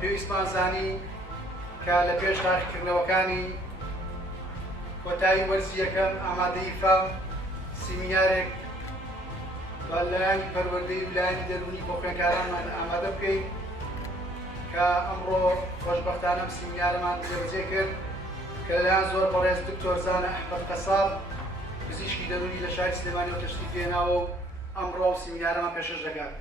پێویستمان زانی کە لە پێش تاقیکردنەوەکانی کۆتایی وەرزی یەکەم ئامادەی فام سیمینارێک لایانی پەروەردەی و لایانی دەرونی بۆ خوێندکارانمان ئامادە بکەین کە ئەمڕۆ خۆشبەختانە سیمینارەمان جێبەجێ کرد کە لەلایەن زۆر بەڕێز دکتۆر زانە ئەحمەد قەساب پزیشکی دەرونی لە شاری سلێمانی و تەشریف هێناوە و ئەمڕۆ سیمینارەمان پێشەش دەکات.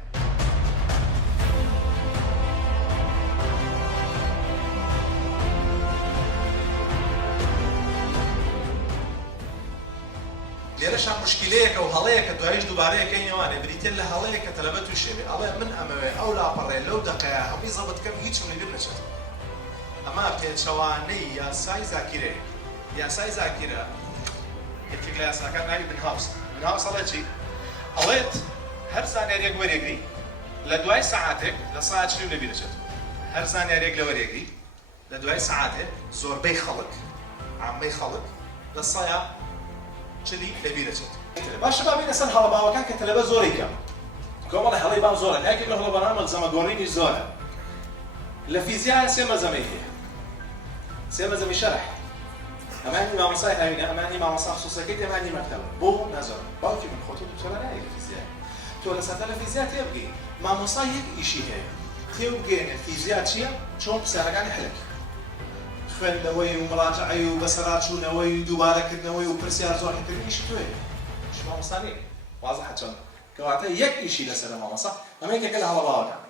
لێرەشان مشکلەیەکە و هەڵەیەکە دوایش دووبارەیەکەی نێوانێ بریتێن لە هەڵەیەکە تەلەبەت و شێوێ ئەڵێ من ئەمەوێ ئەو لاپەڕێ لەو دەقەیە هەمووی زەبەتکەم هیچم لێ نەچێت. ئەمە پێچەوانەی یاسای زاکیرەیە. یاسای زاکیرە یەکێک لە یاساکان ناوی بنهاوس. بنهاوس ئەڵێ چی؟ ئەڵێت هەر زانیاریەک وەرێگری لە دوای سەعاتێک لە سەعات چلی لەبیر دەچێت. هەر زانیاریەک لە وەرێگری لە دوای سەعاتێک زۆربەی خەڵک عامەی خەڵک لە سەیە چلی لەبیر دەچێت. باشە با بینە سەر هەڵەباوەکان کە تەلەبە زۆری کەم. کۆمەڵی هەڵەی بام زۆرە. یەکێک لە هەڵەبانان زەمەگۆڕینی زۆرە. لە فیزیایە سێ مەزەمەی هەیە. سێ مەزەمی شەرح. ئەمانی مامۆستای هاوینە، ئەمانی مامۆستا خصوصیەکەی ئەمانی مەکتەبە. بۆ نازۆرە. باوکی من خۆ تۆ دوکتۆرە نایە لە فیزیا. تۆ لە سەرتا لە فیزیا تێبگەی. مامۆستا یەک ئیشی هەیە. تێبگەێنێ فیزیا چییە؟ چۆن پرسیارەکانی حەلەکە. خوێندنەوەی و مڵاتەعەی و بەسەراچوونەوەی و دووبارەکردنەوەی و پرسیار زۆرکردنیشی تۆیە. ئیشی مامۆستا نییە. وازەحە چۆن؟ کەواتە یەک ئیشی لەسەر مامۆستا، ئەمە یەکێکە لە هەڵەباوەکان.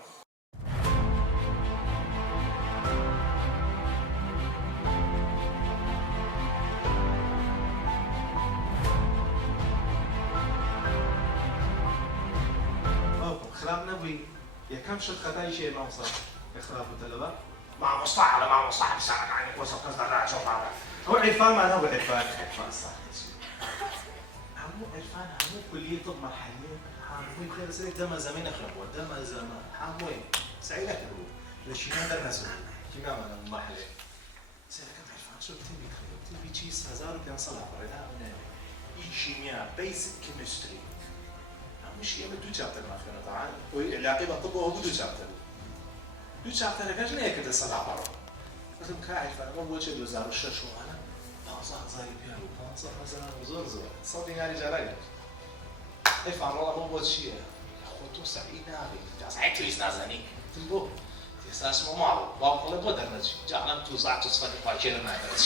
خراب نبووی یەکەم شت خەتای چییە مامۆستا کە خراپ بوو تەلەبە؟ مامۆستا على مامۆستا پرسیارەکانی خۆ سەر کەس دەرداچۆڵداوە. ئەو عیرفانمان هەبوو عیرفان ساختی چی؟ هەموو عیرفان هەموو کلیە طب مەرحەلیە هەمووی پێ بەسەرێک دەمە زەمەی نەخرابووە دەمە زەمە هەمووی سعی نەکردبوو لە شینان دەرنەچوو کیمامانە مەرحەلێ سەرەکەم عیرفان شو تیمی کڕی تیمی چی 1500 لاپەڕێدا ئینژینیا بیسیک کیمستری مش ئێمە دوو چاپتەر ماخوێنە تەعاان وی علاقی بە طب هەبوو دوو چاپتەر دوو چاپتەرەکەش نەیەکردە سەد لاپەڕەوە گوتم کا عیرفانەوە بۆچێ 2006 وانە 15000 پیاو 500,000 زۆر زۆر 100 دیناری جارای عیرفان وەڵا بۆ بۆ چییە؟ خۆ تۆ سەعی نابێت سەعی تویست نازانی تم بۆ ئێستاشمە ماڵ باوکڵێ بۆ دەرنەچی جاڵم تو ساعت و سفەتی پاکێرە ناکرێت